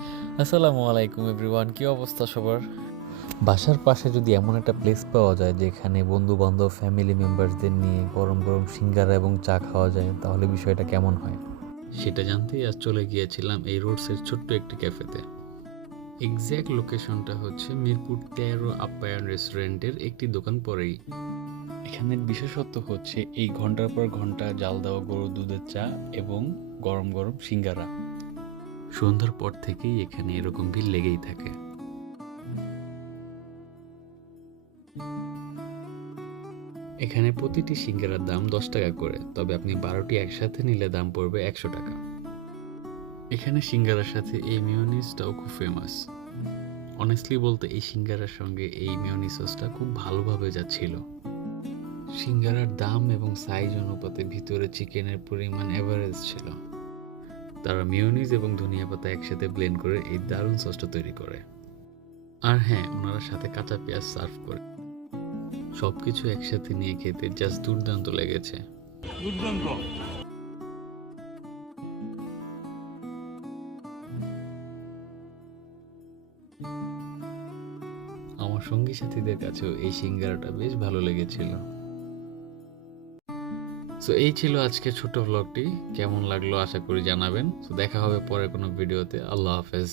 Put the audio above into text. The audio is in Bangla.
আসসালামু আলাইকুম এভরিওয়ান, কি অবস্থা সবার? বাসার পাশে যদি এমন একটা প্লেস পাওয়া যায় যেখানে বন্ধু বান্ধব ফ্যামিলি মেম্বারসদের নিয়ে গরম গরম সিঙ্গারা এবং চা খাওয়া যায়, তাহলে বিষয়টা কেমন হয়? সেটা জানতেই আজ চলে গিয়েছিলাম এই রোডসের ছোট্ট একটি ক্যাফেতে। এক্স্যাক্ট লোকেশনটা হচ্ছে মিরপুর ১৩ আপ্যায়ন রেস্টুরেন্টের একটি দোকান পরেই। এখানের বিশেষত্ব হচ্ছে এই ঘন্টার পর ঘন্টা জাল দেওয়া গরুর দুধের চা এবং গরম গরম সিঙ্গারা। সন্ধ্যার পর থেকেই এখানে এরকম ভিড় লেগেই থাকে। এখানে প্রতিটি সিঙ্গারার দাম ১০ টাকা করে, তবে আপনি ১২টি একসাথে নিলে দাম পড়বে ১০০ টাকা। এখানে সিঙ্গারার সাথে এই মেয়োনিজটাও খুব ফেমাস। অনেস্টলি বলতে এই সিঙ্গারার সঙ্গে এই মেয়োনিজ সসটা খুব ভালোভাবে যাচ্ছিল। সিঙ্গারার দাম এবং সাইজ অনুপাতে ভিতরে চিকেনের পরিমাণ এভারেজ ছিল। তারা মেয়োনিজ এবং ধনিয়া পাতা একসাথে ব্লেন্ড করে এই দারুণ সসটা তৈরি করে। আর হ্যাঁ, ওনারা সাথে কাঁচা পেঁয়াজ সার্ভ করে। সবকিছু একসাথে নিয়ে খেতে জাস্ট দুর্দান্ত লেগেছে। দুর্দান্ত। আমার সঙ্গী সাথীদের কাছেও এই সিঙ্গারাটা বেশ ভালো লেগেছিল। সো এই ছিল আজকে ছোট ভ্লগটি। কেমন লাগলো আশা করি জানাবেন। সো দেখা হবে পরে কোনো ভিডিওতে। আল্লাহ হাফেজ।